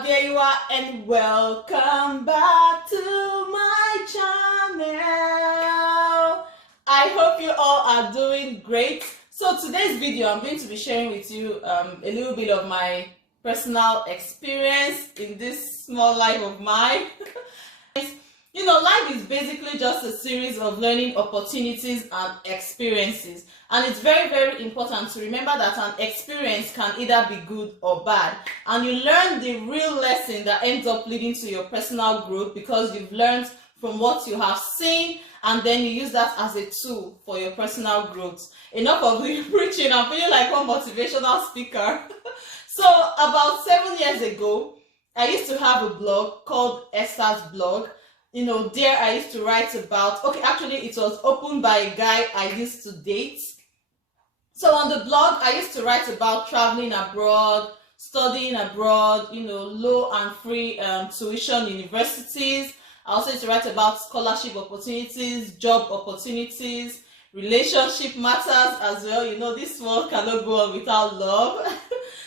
There you are, and welcome back to my channel. I hope you all are doing great. So today's video, I'm going to be sharing with you a little bit of my personal experience in this small life of mine. You know, life is basically just a series of learning opportunities and experiences. And it's very, very important to remember that an experience can either be good or bad. And you learn the real lesson that ends up leading to your personal growth because you've learned from what you have seen, and then you use that as a tool for your personal growth. Enough of the preaching, I'm feeling like one motivational speaker. So about 7 years ago, I used to have a blog called Esther's blog. You know, there I used to write about, okay, actually it was opened by a guy I used to date. So on the blog, I used to write about traveling abroad, studying abroad, you know, low and free tuition universities. I also used to write about scholarship opportunities, job opportunities, relationship matters as well. You know, this world cannot go on without love.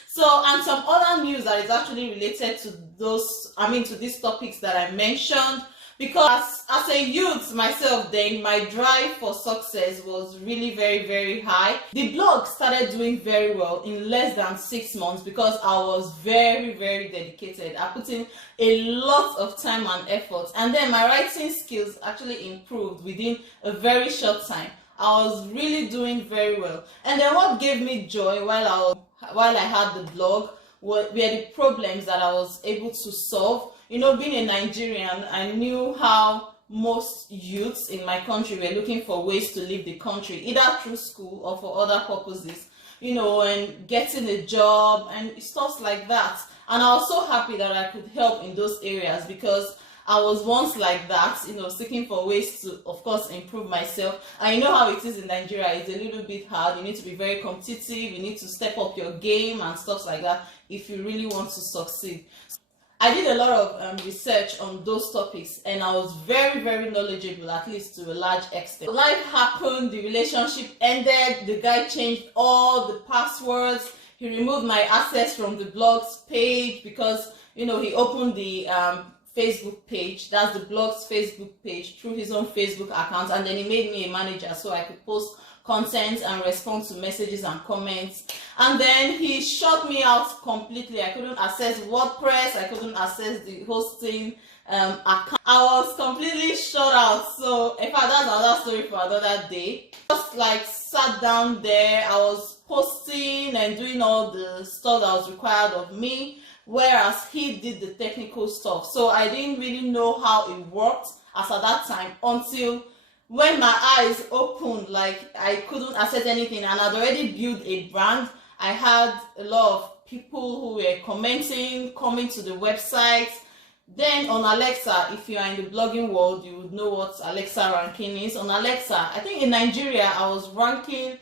So, and some other news that is actually related to to these topics that I mentioned. Because as a youth myself then, my drive for success was really very, very high. The blog started doing very well in less than 6 months because I was very, very dedicated. I put in a lot of time and effort, and then my writing skills actually improved within a very short time. I was really doing very well. And then what gave me joy while I had the blog were the problems that I was able to solve. You know, being a Nigerian, I knew how most youths in my country were looking for ways to leave the country, either through school or for other purposes, you know, and getting a job and stuff like that. And I was so happy that I could help in those areas because I was once like that, you know, seeking for ways to, of course, improve myself. And you know how it is in Nigeria, it's a little bit hard. You need to be very competitive, you need to step up your game and stuff like that if you really want to succeed. I did a lot of research on those topics, and I was very, very knowledgeable, at least to a large extent. Life happened, the relationship ended, the guy changed all the passwords, he removed my access from the blog's page because, you know, he opened the Facebook page, that's the blog's Facebook page, through his own Facebook account, and then he made me a manager so I could post content and respond to messages and comments. And then he shut me out completely. I couldn't access WordPress, I couldn't access the hosting account. I was completely shut out. So in fact, that's another story for another day. Just like sat down there, I was posting and doing all the stuff that was required of me, whereas he did the technical stuff. So I didn't really know how it worked as at that time until when my eyes opened, like I couldn't access anything, and I'd already built a brand. I had a lot of people who were commenting, coming to the website. Then on Alexa, if you are in the blogging world, you would know what Alexa ranking is. On Alexa, I think in Nigeria, I was ranking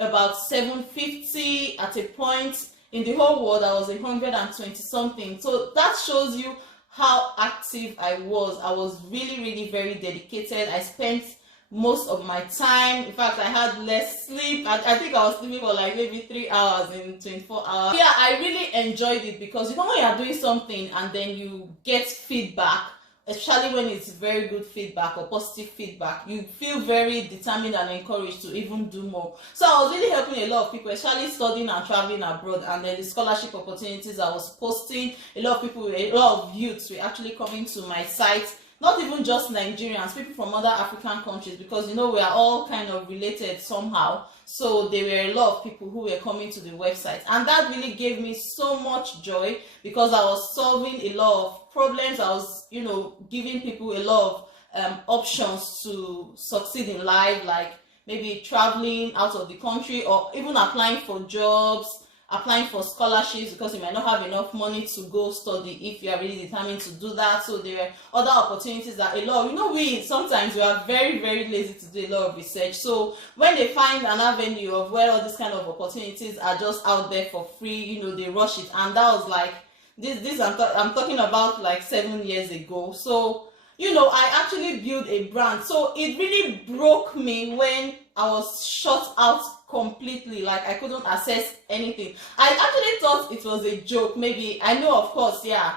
about 750 at a point. In the whole world, I was 120 something. So that shows you how active I was. I was really, really very dedicated. I spent most of my time. In fact, I had less sleep. I think I was sleeping for like maybe 3 hours in 24 hours. Yeah, I really enjoyed it because you know when you are doing something and then you get feedback, especially when it's very good feedback or positive feedback, you feel very determined and encouraged to even do more. So I was really helping a lot of people, especially studying and traveling abroad, and then the scholarship opportunities I was posting. A lot of youths were actually coming to my site. Not even just Nigerians, people from other African countries, because you know we are all kind of related somehow. So there were a lot of people who were coming to the website, and that really gave me so much joy because I was solving a lot of problems. I was, you know, giving people a lot of options to succeed in life, like maybe traveling out of the country or even applying for jobs, applying for scholarships because you might not have enough money to go study if you are really determined to do that. So there were other opportunities that a lot, you know, sometimes we are very, very lazy to do a lot of research. So when they find an avenue of where all these kind of opportunities are just out there for free, you know, they rush it. And that was like I'm talking about like 7 years ago. So, you know, I actually built a brand. So it really broke me when I was shut out completely. Like, I couldn't access anything. I actually thought it was a joke. Maybe, I know, of course, yeah,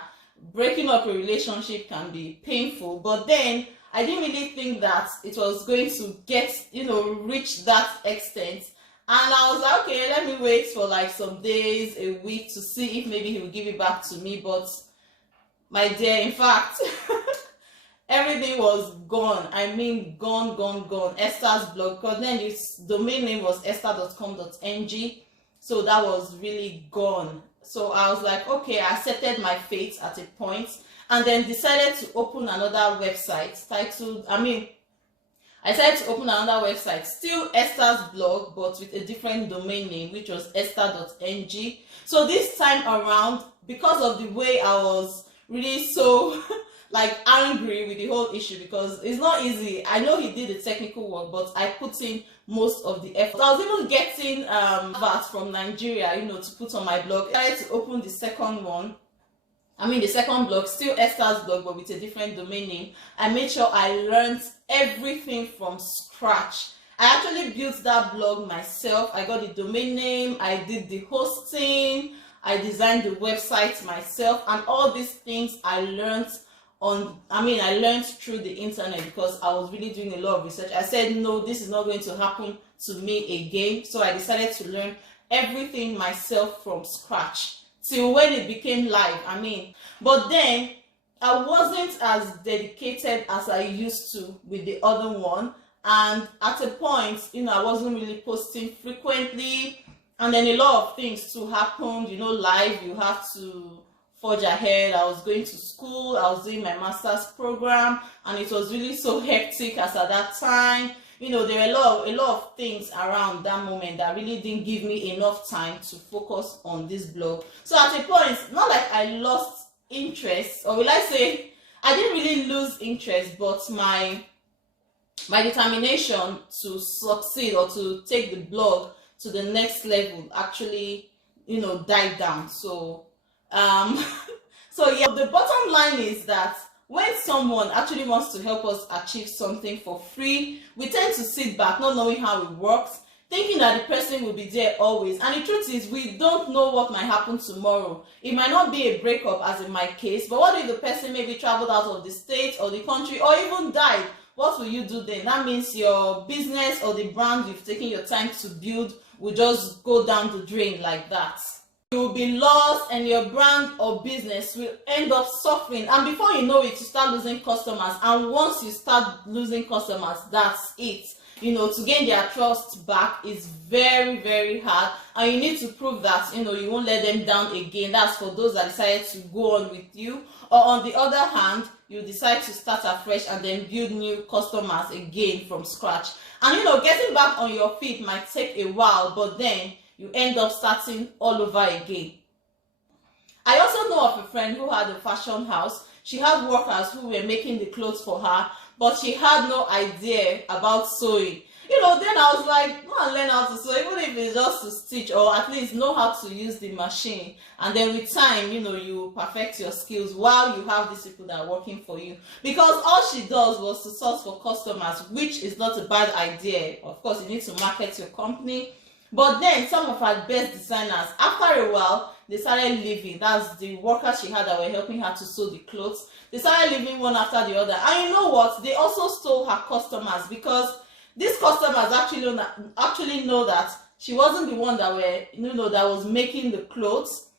breaking up a relationship can be painful, but then I didn't really think that it was going to get, reach that extent. And I was like, okay, let me wait for like some days, a week, to see if maybe he will give it back to me. But my dear, in fact, everything was gone. I mean, gone, gone, gone. Esther's blog, because then its domain name was esther.com.ng, so that was really gone. So I was like, okay, I accepted my fate at a point, and then decided to open another website titled, I decided to open another website, still Esther's blog, but with a different domain name, which was esther.ng. So this time around, because of the way I was really so like angry with the whole issue, because it's not easy. I know he did the technical work, but I put in most of the effort. I was even getting adverts from Nigeria, to put on my blog. I decided to open the second one. The second blog, still Esther's blog, but with a different domain name. I made sure I learned everything from scratch. I actually built that blog myself. I got the domain name, I did the hosting, I designed the website myself, and all these things I learned I learned through the internet, because I was really doing a lot of research. I said, no, this is not going to happen to me again. So I decided to learn everything myself from scratch till when it became live. But then I wasn't as dedicated as I used to with the other one. And at a point, I wasn't really posting frequently. And then a lot of things too happened, live, you have to forge ahead. I was going to school, I was doing my master's program, and it was really so hectic as at that time. There were a lot of things around that moment that really didn't give me enough time to focus on this blog. So at a point, not like I lost interest, or will I say, I didn't really lose interest, but my determination to succeed or to take the blog to the next level actually, died down. So yeah, the bottom line is that when someone actually wants to help us achieve something for free, we tend to sit back, not knowing how it works, thinking that the person will be there always. And the truth is, we don't know what might happen tomorrow. It might not be a breakup, as in my case, but what if the person maybe traveled out of the state or the country, or even died? What will you do then? That means your business or the brand you've taken your time to build will just go down the drain like that. You will be lost, and your brand or business will end up suffering, and before you know it, you start losing customers. And once you start losing customers, that's it. To gain their trust back is very, very hard, and you need to prove that you won't let them down again. That's for those that decided to go on with you. Or on the other hand, you decide to start afresh and then build new customers again from scratch. And getting back on your feet might take a while, but then you end up starting all over again. I also know of a friend who had a fashion house. She had workers who were making the clothes for her, but she had no idea about sewing. Then I was like, go and learn how to sew, even if it's just to stitch, or at least know how to use the machine. And then with time, you perfect your skills while you have these people that are working for you. Because all she does was to source for customers, which is not a bad idea. Of course, you need to market your company. But then some of her best designers, after a while, they started leaving. That's the workers she had that were helping her to sew the clothes. They started leaving one after the other. And you know what? They also stole her customers, because these customers actually know that she wasn't the one that that was making the clothes.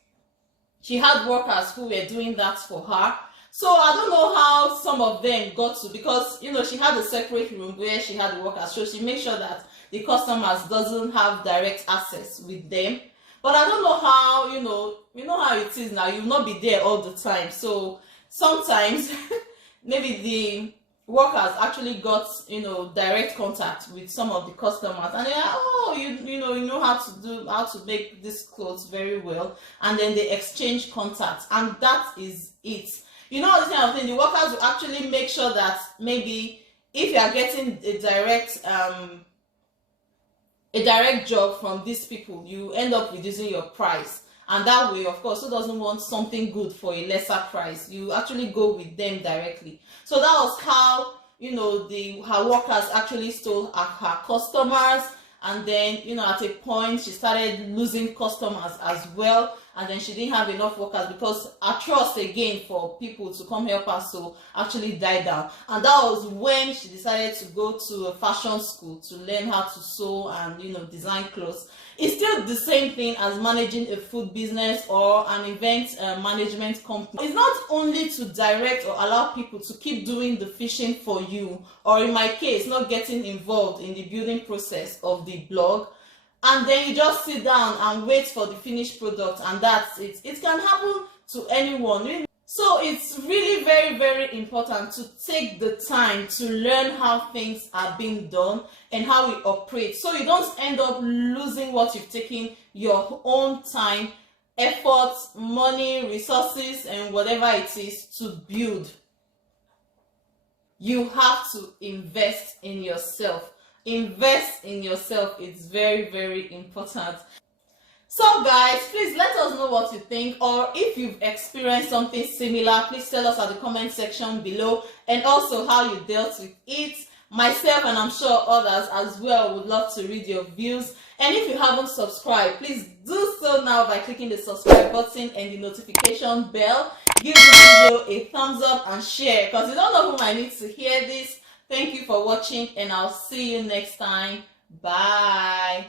She had workers who were doing that for her. So I don't know how some of them got to, because she had a separate room where she had the workers, so she made sure that the customers doesn't have direct access with them. But I don't know how, you know how it is now, you'll not be there all the time. So sometimes maybe the workers actually got direct contact with some of the customers, and they're like, oh, you know how to make these clothes very well, and then they exchange contacts, and that is it. This kind of thing, the workers will actually make sure that maybe if you are getting a direct job from these people, you end up reducing your price. And that way, of course, who doesn't want something good for a lesser price? You actually go with them directly. So that was how, her workers actually stole her customers. and then at a point she started losing customers as well, and then she didn't have enough workers because her trust again for people to come help her sew actually died down. And that was when she decided to go to a fashion school to learn how to sew and design clothes. It's still the same thing as managing a food business or an event management company. It's not only to direct or allow people to keep doing the fishing for you, or in my case, not getting involved in the building process of the blog, and then you just sit down and wait for the finished product and that's it. It can happen to anyone. So it's really very, very important to take the time to learn how things are being done and how we operate, so you don't end up losing what you've taken your own time, effort, money, resources, and whatever it is to build. You have to invest in yourself. Invest in yourself. It's very, very important. So guys, please let us know what you think, or if you've experienced something similar, please tell us at the comment section below, and also how you dealt with it. Myself, and I'm sure others as well, would love to read your views. And if you haven't subscribed, please do so now by clicking the subscribe button and the notification bell. Give this video a thumbs up and share, because you don't know who might need to hear this. Thank you for watching, and I'll see you next time. Bye.